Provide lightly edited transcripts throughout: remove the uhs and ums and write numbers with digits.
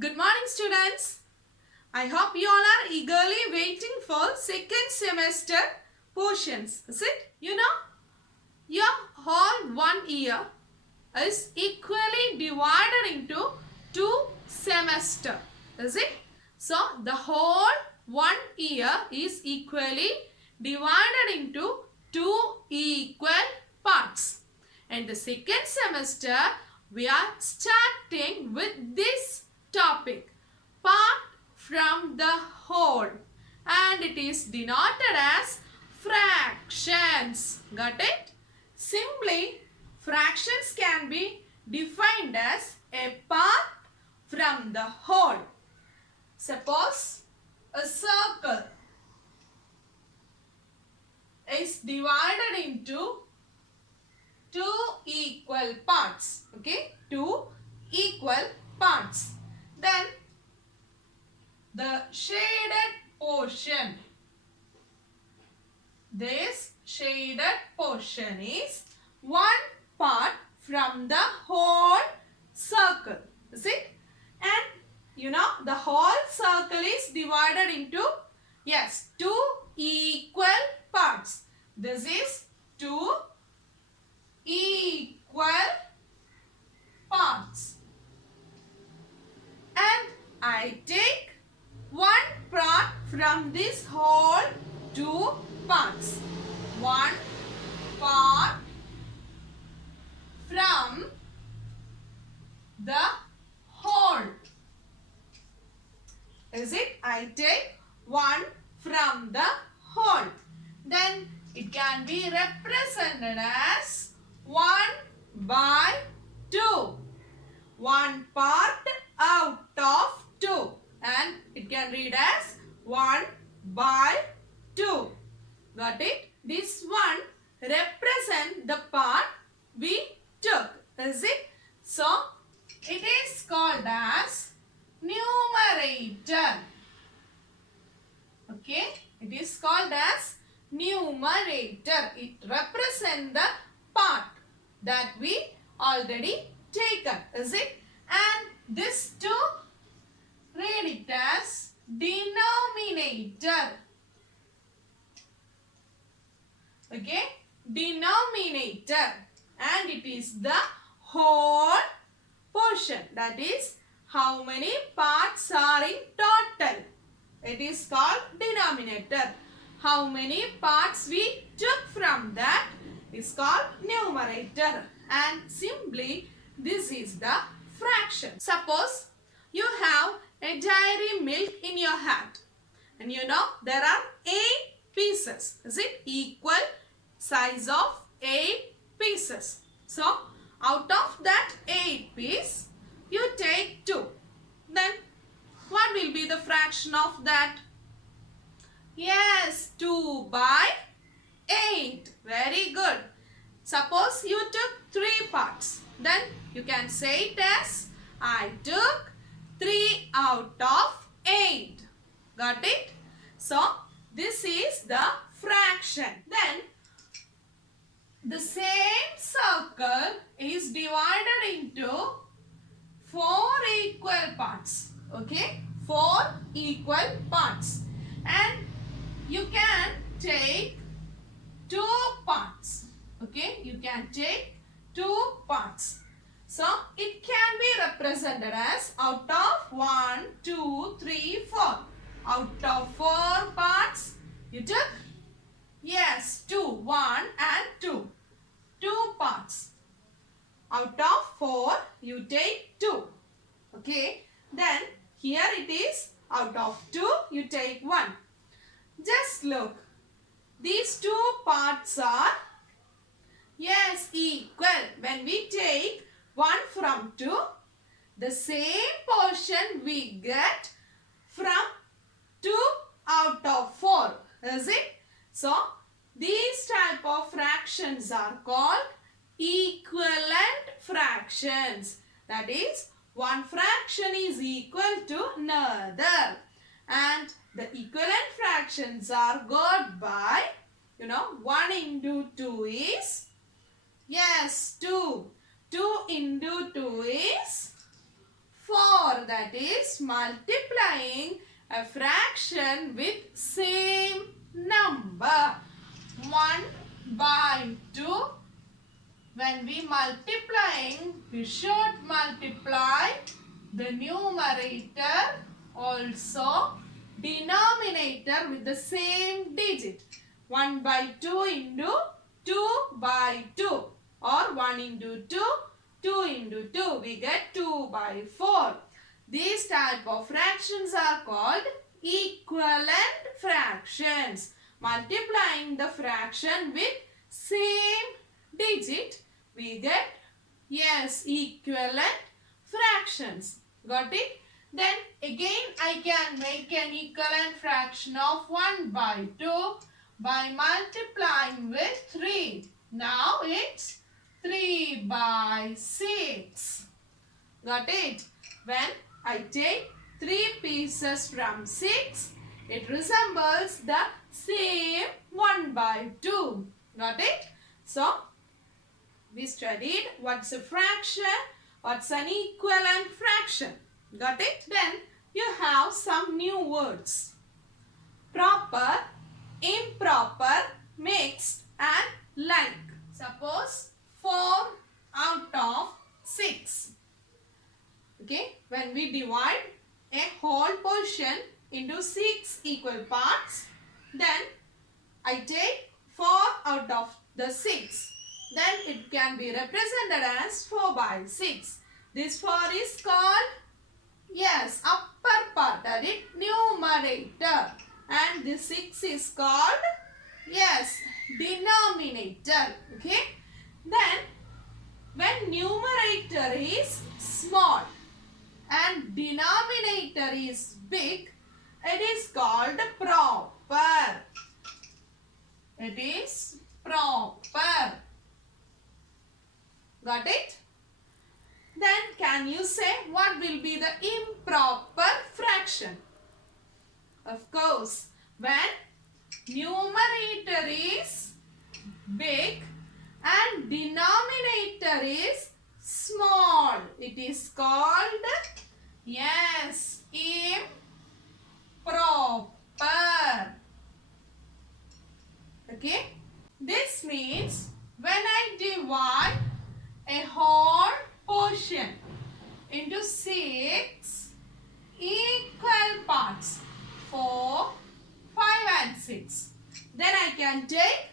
Good morning, students. I hope you all are eagerly waiting for second semester portions. Is it? Your whole 1 year is equally divided into 2 semesters. Is it? So, the whole 1 year is equally divided into 2 equal parts. And the second semester, we are starting with this topic, part from the whole, and it is denoted as fractions. Got it? Simply, fractions can be defined as a part from the whole. Suppose a circle is divided into 2 equal parts. Okay, 2 equal parts. Then the shaded portion, this shaded portion is one part from the whole circle. Is it? And the whole circle is divided into, yes, 2 equal parts. This is 2 equal parts. And I take one part from this whole 2 parts. One part from the whole. Is it? I take one from the whole. Then it can be represented as 1/2. One part out of 2. And it can read as 1/2. Got it? This one represents the part we took. Is it? So, it is called as numerator. Okay? It is called as numerator. It represents the part that we already taken. Is it? And this too, read it as denominator. Okay? Denominator. And it is the whole portion. That is, how many parts are in total. It is called denominator. How many parts we took from that is called numerator. And simply, this is the fraction. Suppose you have a dairy milk in your hand. And there are 8 pieces. Is it? Equal size of 8 pieces. So, out of that 8 piece, you take 2. Then, what will be the fraction of that? Yes, 2/8. Very good. Suppose you took 3 parts. Then, you can say it as, I took 3 out of 8. Got it? So, this is the fraction. Then, the same circle is divided into 4 equal parts. Okay? 4 equal parts. And you can take 2 parts. Okay? You can take 2 parts. So, it can be represented as out of 1, 2, 3, 4. Out of 4 parts, you took, yes, 2. 1 and 2. 2 parts. Out of 4, you take 2. Okay. Then, here it is, out of 2, you take 1. Just look. These 2 parts are, yes, equal. When we take 1 from 2, the same portion we get from 2 out of 4. Is it? So, these type of fractions are called equivalent fractions. That is, one fraction is equal to another. And the equivalent fractions are got by, 1 into 2 is, yes, 2. 2 into 2 is 4. That is multiplying a fraction with same number. 1 by 2. When we multiplying, we should multiply the numerator also denominator with the same digit. 1 by 2 into 2 by 2, or 1 into 2, 2 into 2. We get 2 by 4. These type of fractions are called equivalent fractions. Multiplying the fraction with same digit, we get, yes, equivalent fractions. Got it? Then again I can make an equivalent fraction of 1 by 2 by multiplying with 3. Now it's 3 by 6. Got it? When I take 3 pieces from 6, it resembles the same 1 by 2. Got it? So, we studied what's a fraction, what's an equivalent fraction. Got it? Then you have some new words. Proper, improper, mixed and like. Suppose 4 out of 6. Okay? When we divide a whole portion into 6 equal parts, then I take 4 out of the 6. Then it can be represented as 4 by 6. This 4 is called, yes, upper part, that is numerator. And this 6 is called, yes, denominator. Okay. Then when numerator is small and denominator is big, it is called proper. It is proper. Got it? Then can you say what will be the improper fraction? Of course, when numerator is big and denominator is small, it is called, yes, improper. Okay? This means when I divide a whole portion into 6 equal parts, 4, 5 and 6. Then I can take,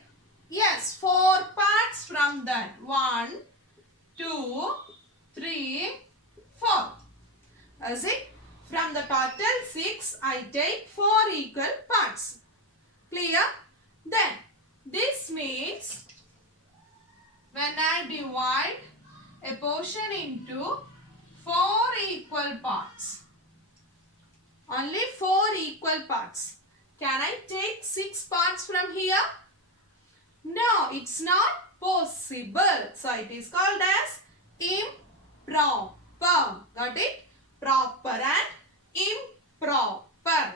yes, 4 parts from that. 1, 2, 3, 4. As it? From the total 6, I take 4 equal parts. Clear? Then, this means when I divide a portion into 4 equal parts, only 4 equal parts, can I take 6 parts from here? No, it's not possible. So, it is called as improper. Got it? Proper and improper.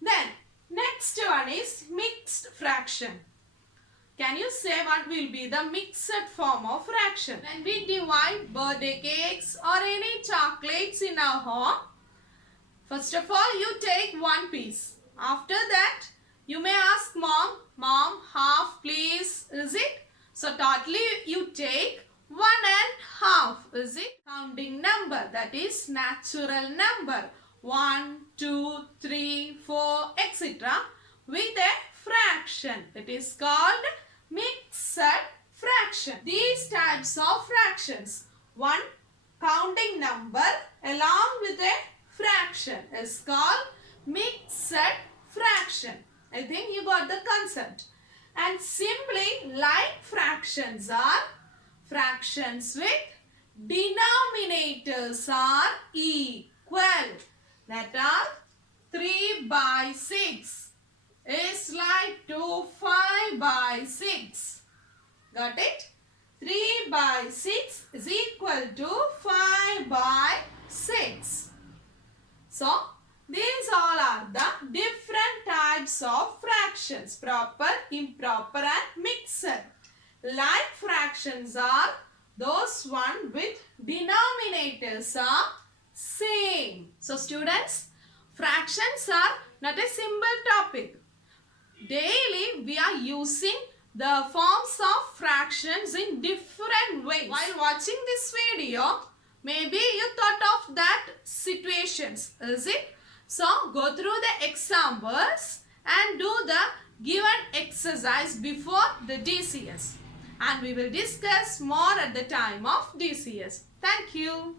Then, next one is mixed fraction. Can you say what will be the mixed form of fraction? When we divide birthday cakes or any chocolates in our home, first of all, you take 1 piece. After that, you may ask mom, half please, is it? So, totally you take 1.5, is it? Counting number, that is natural number. 1, 2, 3, 4, etc. with a fraction. It is called mixed fraction. These types of fractions, one counting number along with a fraction is called mixed fraction. I think you got the concept. And simply like fractions are fractions with denominators are equal. That are 3 by 6 is like to 5 by 6. Got it? 3 by 6 is equal to 5 by 6. So, these all are the different types of fractions. Proper, improper and mixed. Like fractions are those one with denominators are same. So students, fractions are not a simple topic. Daily we are using the forms of fractions in different ways. While watching this video, maybe you thought of that situations, is it? So go through the examples and do the given exercise before the DCS. And we will discuss more at the time of DCS. Thank you.